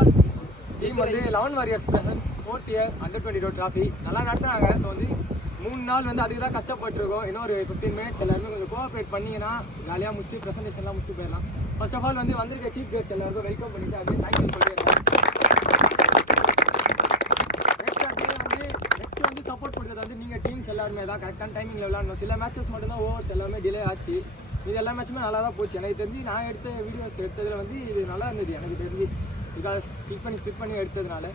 All team வந்து 11 warriors presence 4th year under-22 trophy நல்லா நடத்துறாங்க. ஸோ வந்து 3 நாள் வந்து அதுக்கு தான் கஷ்டப்பட்டுருக்கோம். இன்னொரு 15 minutes எல்லாருமே கொஞ்சம் கோஆப்ரேட் பண்ணிங்கன்னா ஜாலியாக முடிச்சுட்டு ப்ரெசன்டேஷன்லாம் முடிச்சுட்டு போயிடலாம். ஃபர்ஸ்ட் ஆஃப் ஆல் வந்து வந்திருக்க சீஃப் கெஸ்ட் எல்லாருக்கும் வெல்கம் பண்ணிட்டு அப்படியே தேங்க்யூ சொல்லிடுறேன். நெக்ஸ்ட் வந்து சப்போர்ட் கொடுத்தது வந்து நீங்கள் டீம்ஸ் எல்லாருமே தான் கரெக்டான டைமிங்கில் விளாடணும். சில மேட்சஸ் மட்டும்தான் ஓவர்ஸ் எல்லாமே டிலே ஆச்சு. இது எல்லா மேட்சுமே நல்லா தான் போச்சு. எனக்கு தெரிஞ்சு நான் எடுத்த வீடியோஸ் எடுத்ததில் வந்து இது நல்லா இருந்தது எனக்கு தெரிஞ்சு. பிகாஸ் ஸ்பிட் பண்ணி எடுத்ததுனால.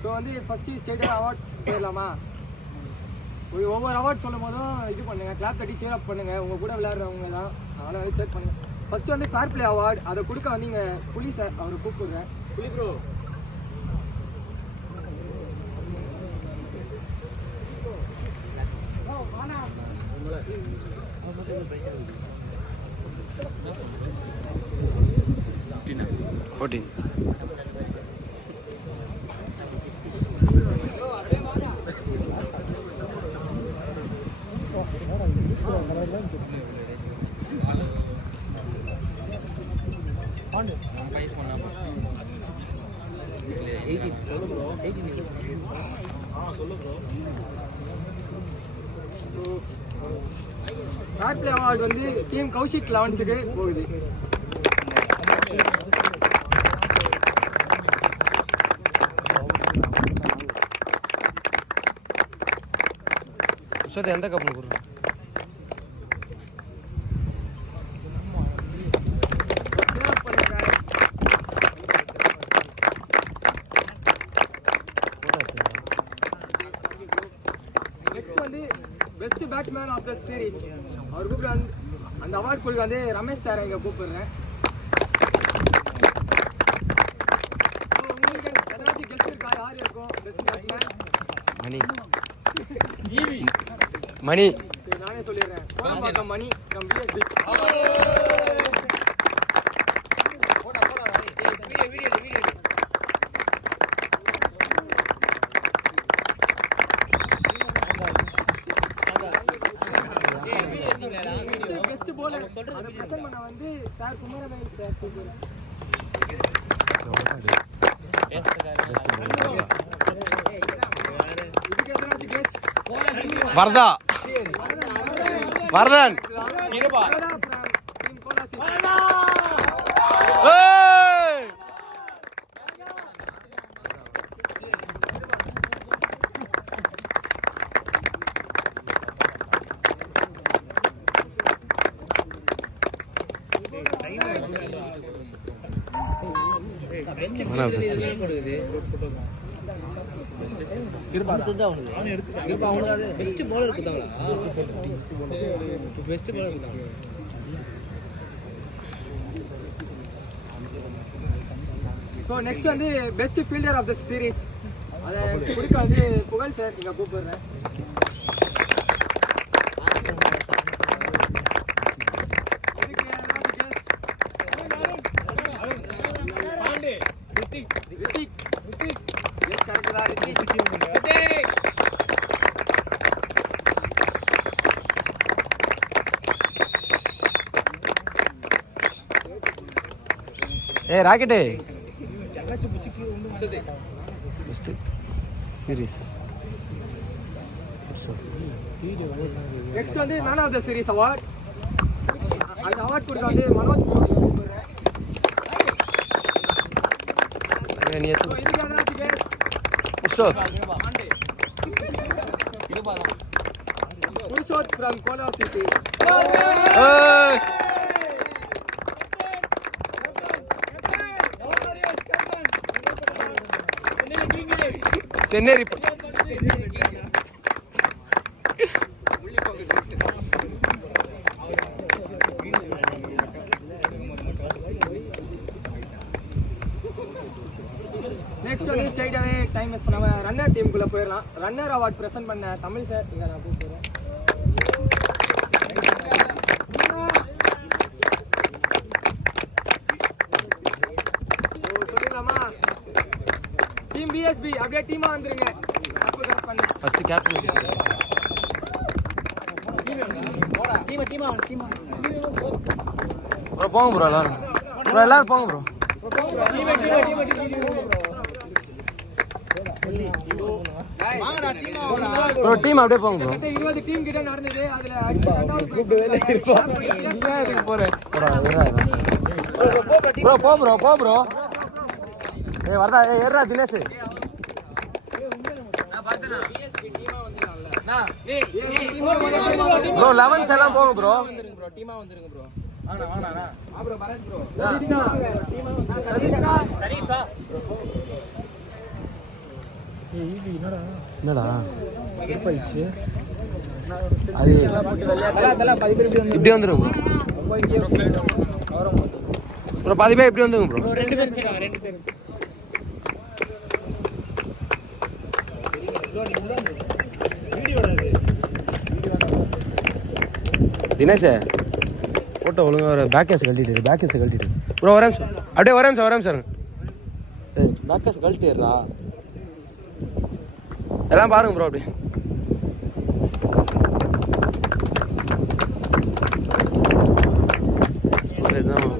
ஸோ வந்து ஃபஸ்ட்டு ஸ்டேட் அவார்ட்ஸ் போயிடலாமா? ஒவ்வொரு அவார்ட் சொல்லும் போதும் இது பண்ணுங்கள், கிளாப் தட்டி சேர் அப் பண்ணுங்கள். உங்கள் கூட விளையாடுறவங்க தான், அதனால் வந்து சேர் பண்ணுங்கள். ஃபஸ்ட்டு வந்து ஃபேர் பிளே அவார்டு அதை கொடுக்க வந்து இங்கே புலி சார் அவரை கூப்பிடுறேன். புலி ப்ரோ ஃபேர் பிளே அவார்டு வந்து டீம் கௌஷிக் லெவன்ஸுக்கு போகுது. எந்த கப்பு போடுறோம்? நெக்ஸ்ட் வந்து best batsman of the series அவர் கூப்பிட்டு வந்து அந்த அவார்ட் கொடுக்க வந்து ரமேஷ் சார் இங்கே கூப்பிடுறேன். உங்களுக்கு எதனாச்சும் கெஸ்ட் இருக்கா? யார் இருக்கும் பெஸ்ட் பேட்ஸ்மேன்? மணி நானே சொல்லிடுறேன். கோலம்பாக்கம் மணி from BSB. கெஸ்ட் போலர் அதை பிரசன்ட் பண்ண வந்து சார் குமாரவேல் சார் கூப்பிடுறேன். இதுக்கு எதனாச்சும் guest? Varadha Varadan so next வந்து best fielder of the series அதை கொடுக்க வந்து புகழ் சார் இங்கே கூப்பிடுறேன். ஏ ராக்கெட்டு சீரிஸ். நெக்ஸ்ட் வந்து man of the series award அந்த அவார்ட் கொடுக்க வந்து மனோஜ் கூப்பிடுறேன். Purushoth from Kola City. சென்னேரி நெக்ஸ்ட் வந்து ஸ்ட்ரைட் அவே டைம் வேஸ்ட் பண்ணாம ரன்னர் டீமுக்குள்ள போயிடலாம். ரன்னர் அவார்ட் பிரசன்ட் பண்ண தமிழ் சார் இங்க நான் கூப்பிடுறேன். சொல்லிடலாமா? டீம் BSB அப்படியே டீமா வந்துருங்க. ஃபர்ஸ்ட் கேப்டன் ப்ரோ போங்க ப்ரோ எல்லாரும் போங்க ப்ரோ. ப்ரோ டீம் அப்படியே போங்க ப்ரோ. 20 டீம் கிட்ட நடந்தது. அதுல அடுத்த ப்ரோ போ ப்ரோ. ஏய் வரதா ஏறா தினேஷ். ப்ரோ 11 எல்லாம் போங்க ப்ரோ. டீமா வந்துருங்க ப்ரோ. என்னடா அது இப்படி வந்துடும் ப்ரோ. பாதி பேர் இப்படி வந்துங்க ப்ரோ. தினேஷ் போட்டோ ஒழுங்கா ஒரு பேக் கேஸ் கழட்டிட்டு ப்ரோ. வரேன் சார் அப்படியே வரேன் சார். பேக் கேஸ் கழட்டிடுறா எல்லாம் பாருங்க ப்ரோ. அப்படி இதுதான்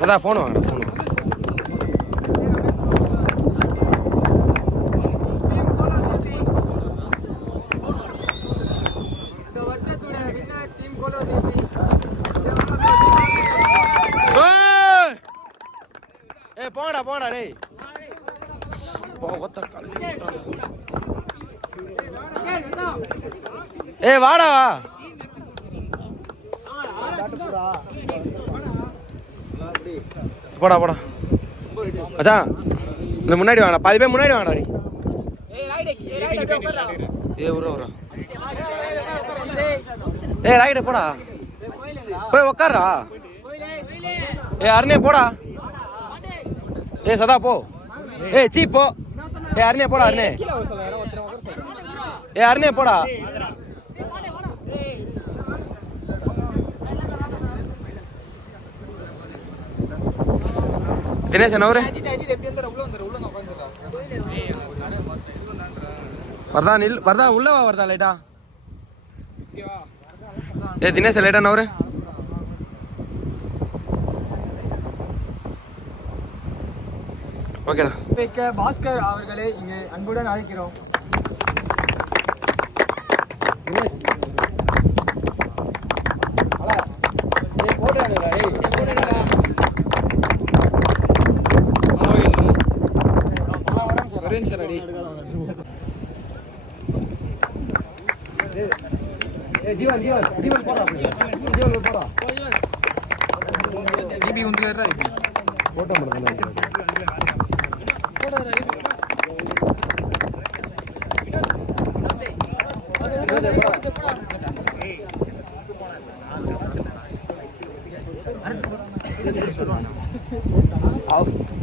சதா ஃபோன் வாங்கடா ஃபோன். போங்கடா டேய். வாடா போடா மச்சான். இந்த முன்னாடி வாங்கடா. பாதி பேர் முன்னாடி வாங்கடா. உரா ரைடு போடா. போய் உக்காரா. அருணே போடா. சதா போ. சீ போ. அருணே போடா. அருணே போடா. தினேஷ் என்ன வரதா உள்ள வா. வரதா லைட்டா. தினேஷ் லைட்டா நவரு. ஓகேடா. பாஸ்கர் அவர்களை இங்கு அன்புடன் அழைக்கிறோம்.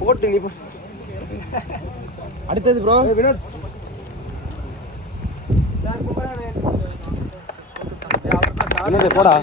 போட்டு நீ அடுத்தது ப்ரோ. வினோத் போடா.